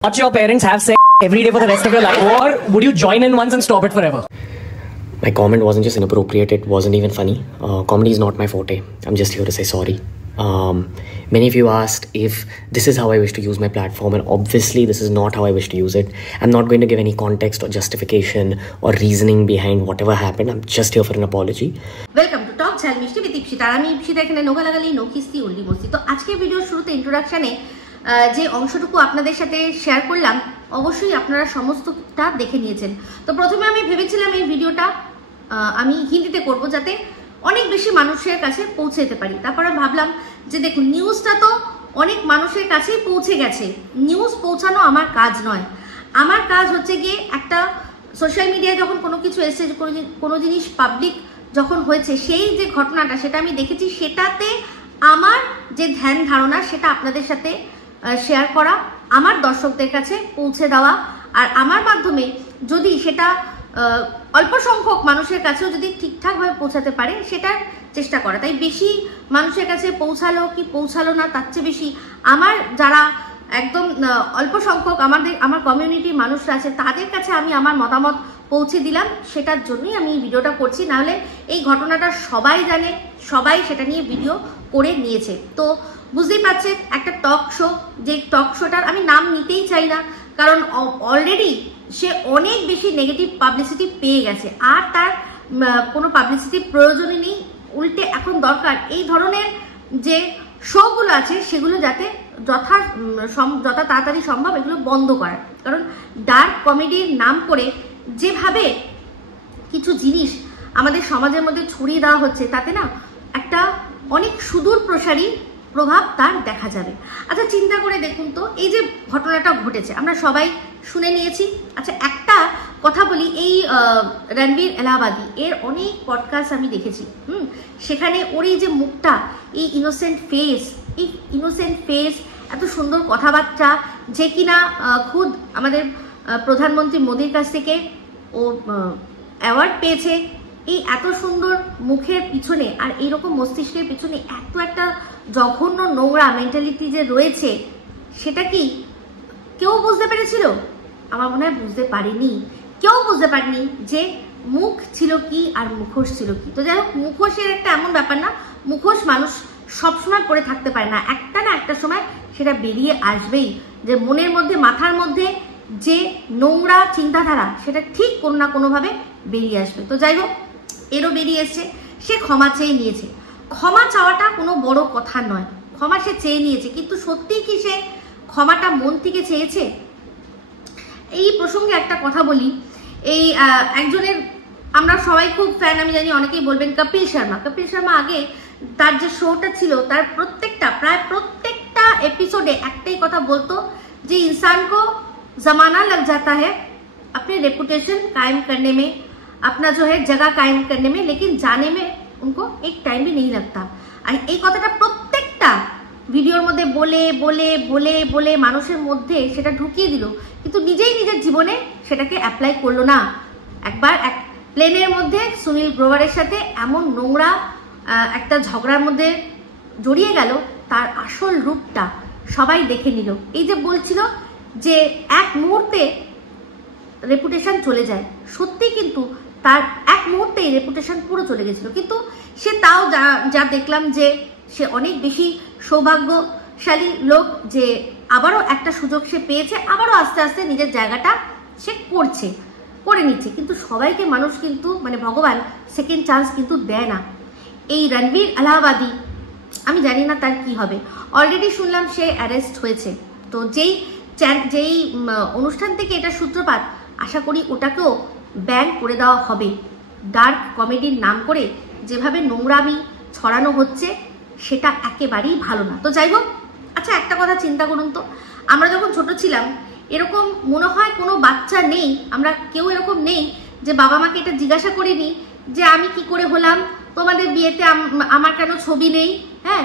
Watch your parents have sex every day for the rest of your life, or would you join in once and stop it forever? My comment wasn't just inappropriate, it wasn't even funny. Comedy is not my forte. I'm just here to say sorry. Many of you asked if this is how I wish to use my platform, and obviously this is not how I wish to use it. I'm not going to give any context or justification or reasoning behind whatever happened. I'm just here for an apology. Welcome to Talk Chal Mishti with Ipshita. আমি ইপশিতা এখানে নোগালাগালি নোকিস্তি উল্লি বসছি। তো আজকে ভিডিওর শুরুতে ইন্ট্রোডাকশনে যে অংশটুকু আপনাদের সাথে শেয়ার করলাম অবশ্যই আপনারা সমস্তটা দেখে নিয়েছেন। তো প্রথমে আমি ভেবেছিলাম এই ভিডিওটা আমি হিন্দিতে করব যাতে অনেক বেশি মানুষের কাছে পৌঁছে যেতে পারি। তারপরে ভাবলাম যে দেখুন নিউজটা তো অনেক মানুষের কাছেই পৌঁছে গেছে, নিউজ পৌঁছানো আমার কাজ নয়। আমার কাজ হচ্ছে গিয়ে একটা সোশ্যাল মিডিয়ায় যখন কোনো কিছু এসে কোনো জিনিস পাবলিক যখন হয়েছে সেই যে ঘটনাটা সেটা আমি দেখেছি, সেটাতে আমার যে ধ্যান ধারণা সেটা আপনাদের সাথে শেয়ার করা, আমার দর্শকদের কাছে পৌঁছে দেওয়া, আর আমার মাধ্যমে যদি সেটা অল্প সংখ্যক মানুষের কাছেও যদি ঠিকঠাকভাবে পৌঁছাতে পারে সেটার চেষ্টা করা। তাই বেশি মানুষের কাছে পৌঁছালো কি পৌঁছালো না তার চেয়ে বেশি আমার যারা একদম অল্প সংখ্যক আমার কমিউনিটির মানুষরা আছে তাদের কাছে আমি আমার মতামত পৌঁছে দিলাম, সেটার জন্যই আমি এই ভিডিওটা করছি। নাহলে এই ঘটনাটা সবাই জানে, সবাই সেটা নিয়ে ভিডিও করে নিয়েছে। তো বুঝতেই পারছেন একটা টক শো, যে টক শোটার আমি নাম নিতেই চাই না, কারণ অলরেডি সে অনেক বেশি নেগেটিভ পাবলিসিটি পেয়ে গেছে, আর তার কোনো পাবলিসিটির প্রয়োজনই নেই। উল্টে এখন দরকার এই ধরনের যে শোগুলো আছে সেগুলো যাতে যত তাড়াতাড়ি সম্ভব এগুলো বন্ধ করার। কারণ ডার্ক কমেডির নাম করে যেভাবে কিছু জিনিস আমাদের সমাজের মধ্যে ছড়িয়ে দেওয়া হচ্ছে তাতে না একটা অনেক সুদূর প্রসারী প্রভাব তার দেখা যাবে। আচ্ছা চিন্তা করে দেখুন তো, এই যে ঘটনাটা ঘটেছে আমরা সবাই শুনে নিয়েছি। আচ্ছা একটা কথা বলি, এই রণবীর এলাহাবাদী এর অনেক পডকাস্ট আমি দেখেছি, সেখানে ওর এই যে মুখটা, এই ইনোসেন্ট ফেস, এত সুন্দর কথাবার্তা, যে কিনা খুদ আমাদের প্রধানমন্ত্রী মোদির কাছ থেকে ও অ্যাওয়ার্ড পেয়েছে। এই এত সুন্দর মুখের পিছনে আর এইরকম মস্তিষ্কের পিছনে এত একটা জঘন্য নোংরা মেন্টালিটি যে রয়েছে, সেটা কি কেউ বুঝতে পেরেছিল? আমার মনে হয় বুঝতে পারিনি, কেউ বুঝতে পারেনি যে মুখ ছিল কি আর মুখোশ ছিল কি। তো যাই হোক, মুখোশের একটা এমন ব্যাপার না, মুখোশ মানুষ সবসময় পরে থাকতে পারে না, একটা না একটা সময় সেটা বেরিয়ে আসবেই। যে মনের মধ্যে মাথার মধ্যে যে নোংরা চিন্তাধারা সেটা ঠিক কোনো না কোনোভাবে বেরিয়ে আসবে। তো যাই হোক, এরও বেরিয়ে এসছে, সে ক্ষমা চেয়ে নিয়েছে। ক্ষমা চাওয়াটা কোনো বড় কথা নয়, ক্ষমা সে চেয়ে নিয়েছে, কিন্তু সত্যিই কি সে ক্ষমাটা মন থেকে চেয়েছে? এই প্রসঙ্গে একটা কথা বলি, এই একজনের আমরা সবাই খুব ফ্যান, আমি জানি অনেকেই বলবেন কপিল শর্মা। কপিল শর্মা আগে তার যে শোটা ছিল তার প্রায় প্রত্যেকটা এপিসোডে একটাই কথা বলতো যে इंसान को जमाना लग जाता है अपने रेपुटेशन कायम करने में, अपना जो है जगह कायम करने में, लेकिन जाने में उनको एक टाइम भी नहीं लगता। আর এই কথাটা প্রত্যেকটা ভিডিওর মধ্যে বলে বলে বলে বলে মানুষের মধ্যে সেটা ঢুকিয়ে দিল, কিন্তু নিজেই নিজের জীবনে সেটাকে অ্যাপ্লাই করলো না। একবার এক প্লেনের মধ্যে সুনীল গ্রোভারের সাথে এমন নোংরা একটা ঝগড়ার মধ্যে জড়িয়ে গেল, তার আসল রূপটা সবাই দেখে নিল। এই যে বলছিল যে এক মুহূর্তে রেপুটেশন চলে যায়, সত্যি কিন্তু তার এক মুহূর্তেই রেপুটেশন পুরো চলে গেছিল। কিন্তু সে তাও যা দেখলাম যে সে অনেক বেশি সৌভাগ্যশালী লোক, যে আবারও একটা সুযোগ সে পেয়েছে, আবারও আস্তে আস্তে নিজের জায়গাটা সে করে নিচ্ছে। কিন্তু সবাইকে মানুষ কিন্তু ভগবান সেকেন্ড চান্স কিন্তু দেয় না। এই রণবীর এলাহাবাদী আমি জানি না তার কি হবে, অলরেডি শুনলাম সে অ্যারেস্ট হয়েছে। তো যেই অনুষ্ঠান থেকে এটা সূত্রপাত, আশা করি ওটাকেও ব্যান করে দেওয়া হবে। ডার্ক কমেডির নাম করে যেভাবে নোংরামি ছড়ানো হচ্ছে সেটা একেবারেই ভালো না। তো যাই হোক, আচ্ছা একটা কথা চিন্তা করুন তো, আমরা যখন ছোট ছিলাম এরকম মনে হয় কোনো বাচ্চা নেই, আমরা কেউ এরকম নেই যে বাবা মাকে এটা জিজ্ঞাসা করিনি যে আমি কি করে হলাম, তোমাদের বিয়েতে আমার কেন ছবি নেই, হ্যাঁ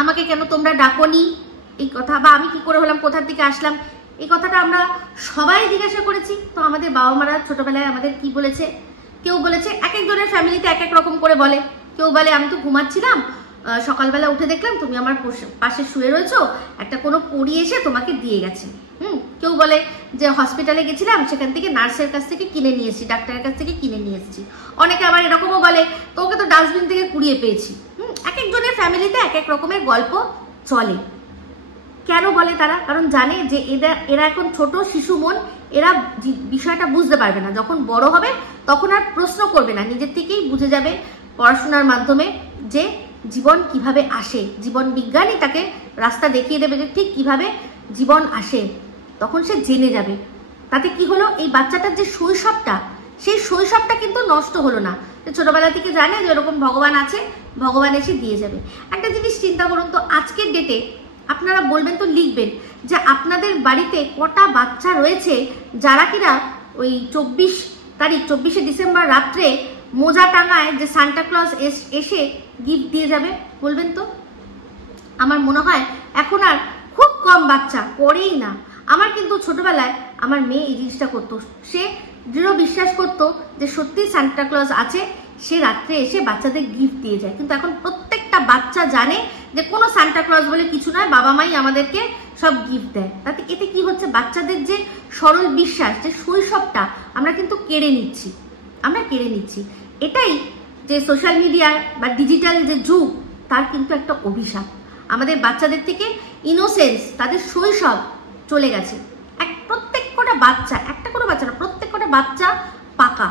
আমাকে কেন তোমরা ডাকোনি, এই কথা, বা আমি কি করে হলাম, কোথা থেকে আসলাম, এই কথাটা আমরা সবাই জিজ্ঞাসা করেছি। তো আমাদের বাবা মারা ছোটবেলায় আমাদের কি বলেছে? কেউ বলেছে, এক একজনের ফ্যামিলিতে এক এক রকম করে বলে। কেউ বলে আমি তো ঘুমাচ্ছিলাম, সকালবেলা উঠে দেখলাম তুমি আমার পাশে শুয়ে রয়েছো, একটা কোনো পড়ি এসে তোমাকে দিয়ে গেছে। কেউ বলে যে হসপিটালে গেছিলাম, সেখান থেকে নার্সের কাছ থেকে কিনে নিয়ে এসেছি, ডাক্তারের কাছ থেকে কিনে নিয়ে এসেছি। অনেকে আবার এরকমও বলে তোকে তো ডাস্টবিন থেকে কুড়িয়ে পেয়েছি। এক একজনের ফ্যামিলিতে এক এক রকমের গল্প চলে। কেন বলে তারা? কারণ জানে যে এরা এখন ছোট শিশু মন, এরা বিষয়টা বুঝতে পারবে না। যখন বড় হবে তখন আর প্রশ্ন করবে না, নিজের থেকেই বুঝে যাবে পড়াশোনার মাধ্যমে যে জীবন কিভাবে আসে। জীবন বিজ্ঞানই তাকে রাস্তা দেখিয়ে দেবে যে ঠিক কিভাবে জীবন আসে, তখন সে জেনে যাবে। তাতে কি হলো, এই বাচ্চাটার যে শৈশবটা, সেই শৈশবটা কিন্তু নষ্ট হলো না। ছোটবেলা থেকে জানে যে এরকম ভগবান আছে, ভগবান এসে দিয়ে যাবে। একটা জিনিস চিন্তা করুন তো, আজকের ডেটে আপনারা বলবেন তো লিখবেন যে আপনাদের বাড়িতে কটা বাচ্চা রয়েছে যারা কিনা ওই 24শে ডিসেম্বর রাত্রে মোজা টাঙায় যে সান্টা ক্লজ এসে গিফট দিয়ে যাবে, বলবেন তো? আমার মনে হয় এখন আর খুব কম বাচ্চা করেই না। আমার কিন্তু ছোটবেলায় আমার মেয়ে এই জিনিসটা করতো, সে দৃঢ় বিশ্বাস করতো যে সত্যি সান্টা ক্লজ আছে, সে রাত্রে এসে বাচ্চাদের গিফট দিয়ে যায়। কিন্তু এখন প্রত্যেকটা বাচ্চা জানে যে কোনো সান্টা ক্লজ বলে কিছু নয়, বাবা মাই আমাদেরকে সব গিফট দেয়। তাতে এতে কি হচ্ছে, বাচ্চাদের যে সরল বিশ্বাস, যে শৈশবটা আমরা কিন্তু কেড়ে নিচ্ছি। এটাই যে সোশ্যাল মিডিয়া বা ডিজিটাল যে যুগ, তার কিন্তু একটা অভিশাপ। আমাদের বাচ্চাদের থেকে ইনোসেন্স, তাদের শৈশব চলে গেছে। প্রত্যেক কটা বাচ্চা, একটা কোনো বাচ্চা না, প্রত্যেক কটা বাচ্চা পাকা।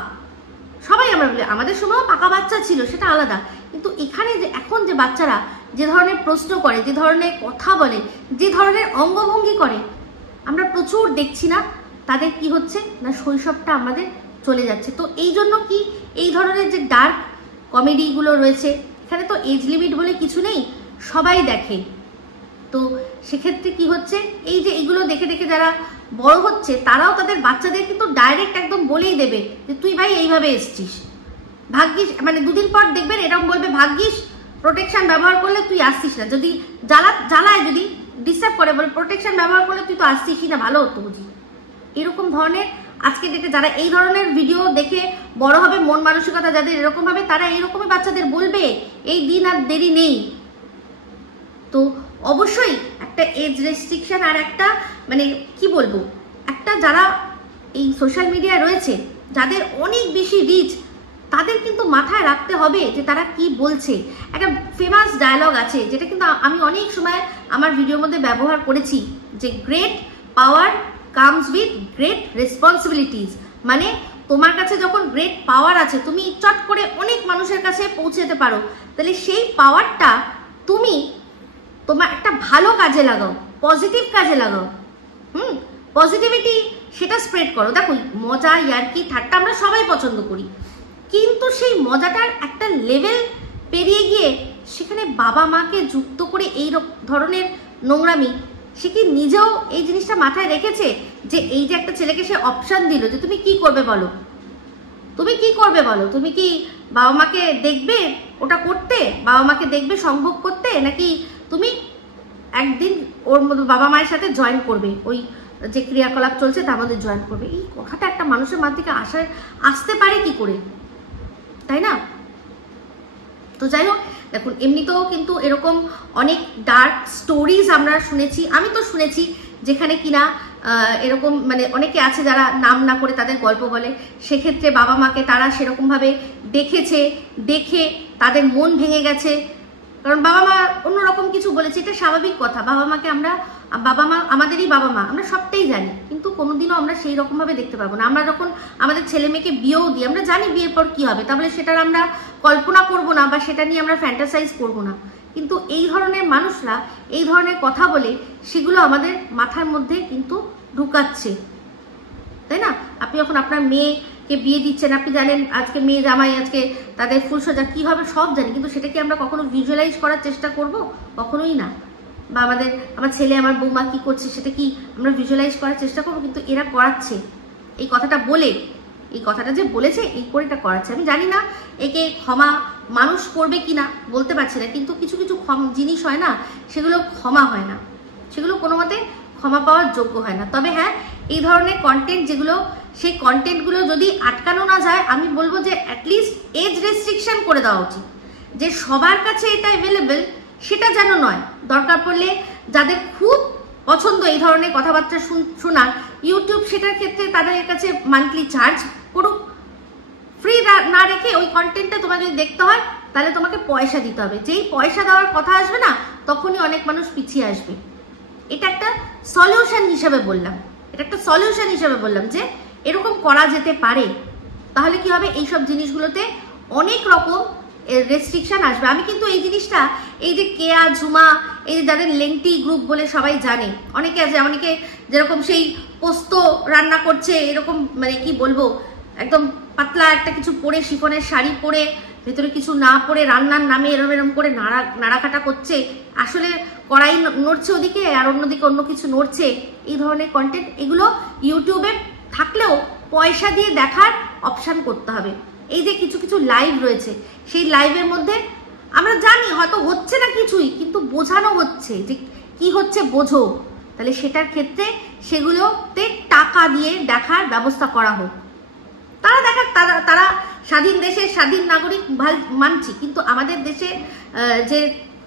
সবাই আমরা বলি আমাদের সময়ও পাকা বাচ্চা ছিল, সেটা আলাদা। কিন্তু এখানে যে এখন যে বাচ্চারা যে ধরনের প্রশ্ন করে, যে ধরনের কথা বলে, যে ধরনের অঙ্গভঙ্গি করে, আমরা প্রচুর দেখছি না তাদের কি হচ্ছে না, শৈশবটা আমাদের চলে যাচ্ছে। তো এই জন্য কি এই ধরনের যে ডার্ক কমেডিগুলো রয়েছে, এখানে তো এজ লিমিট বলে কিছু নেই, সবাই দেখে। তো সেক্ষেত্রে কি হচ্ছে, এই যে এগুলো দেখে দেখে যারা বড় হচ্ছে, তারাও তাদের বাচ্চাদের কিন্তু ডাইরেক্ট একদম বলেই দেবে যে তুই ভাই এইভাবে এসছিস, ভাগ্যিস, মানে দুদিন পর দেখবেন এরকম বলবে, ভাগ্যিস প্রোটেকশন ব্যবহার করলে তুই আসছিস না। যদি জ্বালায়, যদি ডিস্টার্ব করে, বলে প্রোটেকশন ব্যবহার করলে তুই তো আসছিসই না, ভালো হতো বুঝি। এরকম ধরনের আজকে ডেটে যারা এই ধরনের ভিডিও দেখে বড় হবে, মন মানসিকতা যাদের এরকম হবে, তারা এইরকমই বাচ্চাদের বলবে, এই দিন আর দেরি নেই। তো অবশ্যই একটা এজ রেস্ট্রিকশন আর একটা মানে কি বলবো, একটা যারা এই সোশ্যাল মিডিয়া রয়েছে, যাদের অনেক বেশি রিচ, তাদের কিন্তু মাথায় রাখতে হবে যে তারা কি বলছে। একটা ফেমাস ডায়লগ আছে, যেটা কিন্তু আমি অনেক সময় আমার ভিডিওর মধ্যে ব্যবহার করেছি, যে great power comes with great responsibilities. মানে তোমার কাছে যখন গ্রেট পাওয়ার আছে, তুমি চট করে অনেক মানুষের কাছে পৌঁছে যেতে পারো, তাহলে সেই পাওয়ারটা তুমি তোমার একটা ভালো কাজে লাগাও, পজিটিভ কাজে লাগাও। পজিটিভিটি সেটা স্প্রেড করো। দেখো, মজা, ইয়ার্কি, ঠাট্টা আমরা সবাই পছন্দ করি, কিন্তু সেই মজাটার একটা লেভেল পেরিয়ে গিয়ে সেখানে বাবা মাকে যুক্ত করে এই ধরনের নোংরামি, সে কি নিজেও এই জিনিসটা মাথায় রেখেছে যে এই যে একটা ছেলেকে সে অপশন দিল যে তুমি কি করবে বলো, তুমি কি করবে বলো, তুমি কি বাবা মাকে দেখবে ওটা করতে, বাবা মাকে দেখবে সম্ভব করতে, নাকি তুমি একদিন ওর মধ্যে বাবা মায়ের সাথে জয়েন করবে, ওই যে ক্রিয়াকলাপ চলছে তার মধ্যে জয়েন করবে। এই কথাটা একটা মানুষের মাঝ থেকে আসতে পারে কি করে, তাই না? তো যাই হোক, দেখুন এমনিতেও কিন্তু এরকম অনেক ডার্ক স্টোরিজ আমরা শুনেছি, আমি তো শুনেছি, যেখানে কিনা এরকম মানে অনেকে আছে যারা নাম না করে তাদের গল্প বলে, সেক্ষেত্রে বাবা মাকে তারা সেরকমভাবে দেখেছে, দেখে তাদের মন ভেঙে গেছে, কারণ বাবা মা অন্যরকম কিছু বলেছে। এটা স্বাভাবিক কথা, বাবা মাকে আমরা, বাবা মা আমাদেরই বাবা মা, আমরা সবটাই জানি, কিন্তু কোনোদিনও আমরা সেই রকমভাবে দেখতে পারবো না। আমরা যখন আমাদের ছেলে মেয়েকে বিয়েও দিই, আমরা জানি বিয়ের পর কি হবে, তাহলে সেটার আমরা কল্পনা করব না বা সেটা নিয়ে আমরা ফ্যান্টাসাইজ করব না। কিন্তু এই ধরনের মানুষরা এই ধরনের কথা বলে সেগুলো আমাদের মাথার মধ্যে কিন্তু ঢুকাচ্ছে, তাই না? আপনি যখন আপনার মেয়েকে বিয়ে দিচ্ছেন, আপনি জানেন আজকে মেয়ে জামাই, আজকে তাদের ফুলসজ্জা কি হবে সব জানি, কিন্তু সেটা কি আমরা কখনো ভিজুয়ালাইজ করার চেষ্টা করব? কখনোই না। বা আমার ছেলে আমার বৌমা কি করছে সেটা কি আমরা ভিজুয়ালাইজ করার চেষ্টা করবো? কিন্তু এরা করাচ্ছে, এই কথাটা বলে, এই কথাটা যে বলেছে এই করে এটা করাচ্ছে। আমি জানি না একে ক্ষমা মানুষ করবে কিনা, বলতে পারছি না, কিন্তু কিছু কিছু জিনিস হয় না, সেগুলো ক্ষমা হয় না, সেগুলো কোনো মতে ক্ষমা পাওয়ার যোগ্য হয় না। তবে হ্যাঁ, এই ধরনের কন্টেন্ট যেগুলো, সেই কন্টেন্টগুলো যদি আটকানো না যায়, আমি বলবো যে অ্যাটলিস্ট এজ রেস্ট্রিকশন করে দেওয়া উচিত, যে সবার কাছে এটা অ্যাভেলেবেল সেটা যেন নয়। দরকার পড়লে যাদের খুব পছন্দ এই ধরনের কথাবার্তা শোনার, ইউটিউব সেটার ক্ষেত্রে তাদের কাছে মান্থলি চার্জ করুক। ফ্রি না রেখে ওই কন্টেন্টটা তোমাকে যদি দেখতে হয় তাহলে তোমাকে পয়সা দিতে হবে। যেই পয়সা দেওয়ার কথা আসবে না তখনই অনেক মানুষ পিছিয়ে আসবে। এটা একটা সলিউশন হিসেবে বললাম, যে এরকম করা যেতে পারে। তাহলে কি হবে, এইসব জিনিসগুলোতে অনেক রকম রেস্ট্রিকশন আসবে। আমি কিন্তু এই জিনিসটা, এই যে কেয়া ঝুমা, এই যে যাদের লেংটি গ্রুপ বলে সবাই জানে, অনেকে আছে, অনেকে যেরকম সেই পোস্ত রান্না করছে এরকম, মানে কি বলবো, একদম পাতলা একটা কিছু পরে, শিফনের শাড়ি পরে, ভেতরে কিছু না পরে, রান্নার নামে এরম করে নাড়াকাটা করছে, আসলে কড়াই নড়ছে ওদিকে আর অন্যদিকে অন্য কিছু নড়ছে, এই ধরনের কন্টেন্ট, এগুলো ইউটিউবে থাকলেও পয়সা দিয়ে দেখার অপশান করতে হবে। এই যে কিছু কিছু লাইভ রয়েছে, সেই লাইভের মধ্যে আমরা জানি হয়তো হচ্ছে না কিছুই, কিন্তু বোঝানো হচ্ছে যে কি হচ্ছে বোঝো, তাহলে সেটার ক্ষেত্রে সেগুলোতে টাকা দিয়ে দেখার ব্যবস্থা করা হোক। তারা দেখাক, তারা স্বাধীন দেশের স্বাধীন নাগরিক মানছি, কিন্তু আমাদের দেশে যে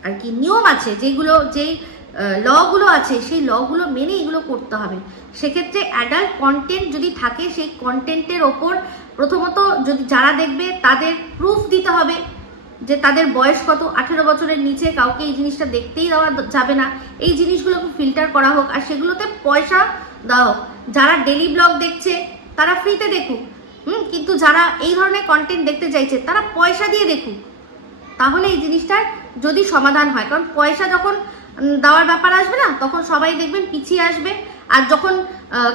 আর কি নিয়ম আছে, যেগুলো যেই লগুলো আছে, সেই লগুলো মেনে এগুলো করতে হবে। সেক্ষেত্রে অ্যাডাল্ট কন্টেন্ট যদি থাকে, সেই কন্টেন্টের ওপর প্রথমত যদি যারা দেখবে তাদের প্রুফ দিতে হবে যে তাদের বয়স কত, 18 বছরের নিচে কাউকে এই জিনিসটা দেখতেই দেওয়া যাবে না। এই জিনিসগুলোকে ফিল্টার করা হোক, আর সেগুলোতে পয়সা দেওয়া হোক। যারা ডেলি ব্লগ দেখছে তারা ফ্রিতে দেখুক, কিন্তু যারা এই ধরনের কন্টেন্ট দেখতে চাইছে তারা পয়সা দিয়ে দেখুক। তাহলে এই জিনিসটার যদি সমাধান হয়, কারণ পয়সা যখন দেওয়ার ব্যাপার আসবে না তখন সবাই দেখবেন পিছিয়ে আসবে, আর যখন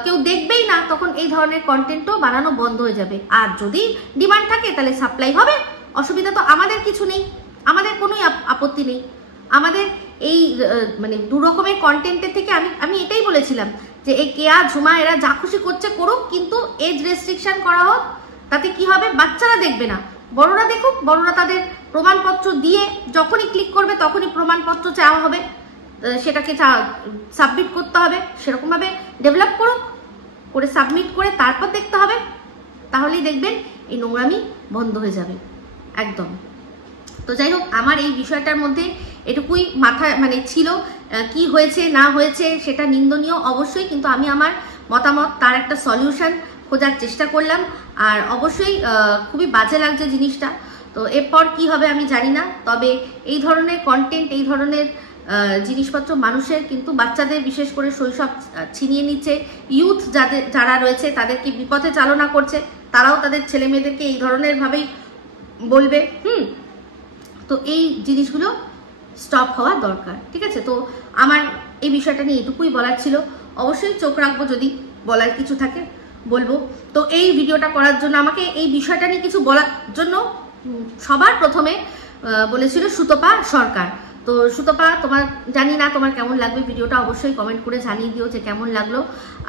কেউ দেখবেই না তখন এই ধরনের কন্টেন্টও বানানো বন্ধ হয়ে যাবে। আর যদি ডিমান্ড থাকে তাহলে সাপ্লাই হবে, অসুবিধা তো আমাদের কিছু নেই, আমাদের কোনোই আপত্তি নেই। আমাদের এই মানে দু রকমের কন্টেন্টের থেকে আমি এটাই বলেছিলাম যে এই কেয়া ঝুমা এরা যা খুশি করছে করুক, কিন্তু এজ রেস্ট্রিকশন করা হোক। তাতে কি হবে, বাচ্চারা দেখবে না, বড়রা দেখুক, বড়রা তাদের প্রমাণপত্র দিয়ে যখনই ক্লিক করবে তখনই প্রমাণপত্র চাওয়া হবে, সেটাকে সাবমিট করতে হবে, সেরকমভাবে ডেভেলপ করুক, করে সাবমিট করে তারপর দেখতে হবে। তাহলেই দেখবেন এই নোংরামি বন্ধ হয়ে যাবে একদম। তো যাই হোক, আমার এই বিষয়টার মধ্যে এটুকুই মাথায় মানে ছিল, কি হয়েছে না হয়েছে সেটা নিন্দনীয় অবশ্যই, কিন্তু আমি আমার মতামত, তার একটা সলিউশন খোঁজার চেষ্টা করলাম। আর অবশ্যই খুবই বাজে লাগছে জিনিসটা। তো এরপর কি হবে আমি জানি না, তবে এই ধরনের কন্টেন্ট, এই ধরনের জিনিসপত্র মানুষের কিন্তু বাচ্চাদের বিশেষ করে শৈশব ছিনিয়ে নিচ্ছে। ইউথ যারা রয়েছে তাদেরকে বিপথে চালনা করছে, তারাও তাদের ছেলে মেয়েদেরকে এই ধরনের ভাবেই বলবে। তো এই জিনিসগুলো স্টপ হওয়া দরকার, ঠিক আছে? তো আমার এই বিষয়টা নিয়ে এটুকুই বলার ছিল। অবশ্যই চোখ রাখবো, যদি বলার কিছু থাকে বলবো। তো এই ভিডিওটা করার জন্য, আমাকে এই বিষয়টা নিয়ে কিছু বলার জন্য সবার প্রথমে বলেছিল সুতপা সরকার। তো সুতপা, তোমার জানি না তোমার কেমন লাগবে ভিডিওটা, অবশ্যই কমেন্ট করে জানিয়ে দিও যে কেমন লাগলো।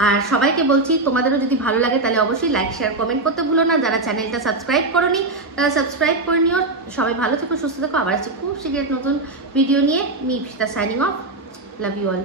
আর সবাইকে বলছি, তোমাদেরও যদি ভালো লাগে তাহলে অবশ্যই লাইক শেয়ার কমেন্ট করতে ভুলো না। যারা চ্যানেলটা সাবস্ক্রাইব করোনি তারা সাবস্ক্রাইব করে নিও। সবাই ভালো থেকো, সুস্থ থেকো। আবার আসছি খুব শীঘ্র নতুন ভিডিও নিয়ে। Me Ipsita signing off. Love you all.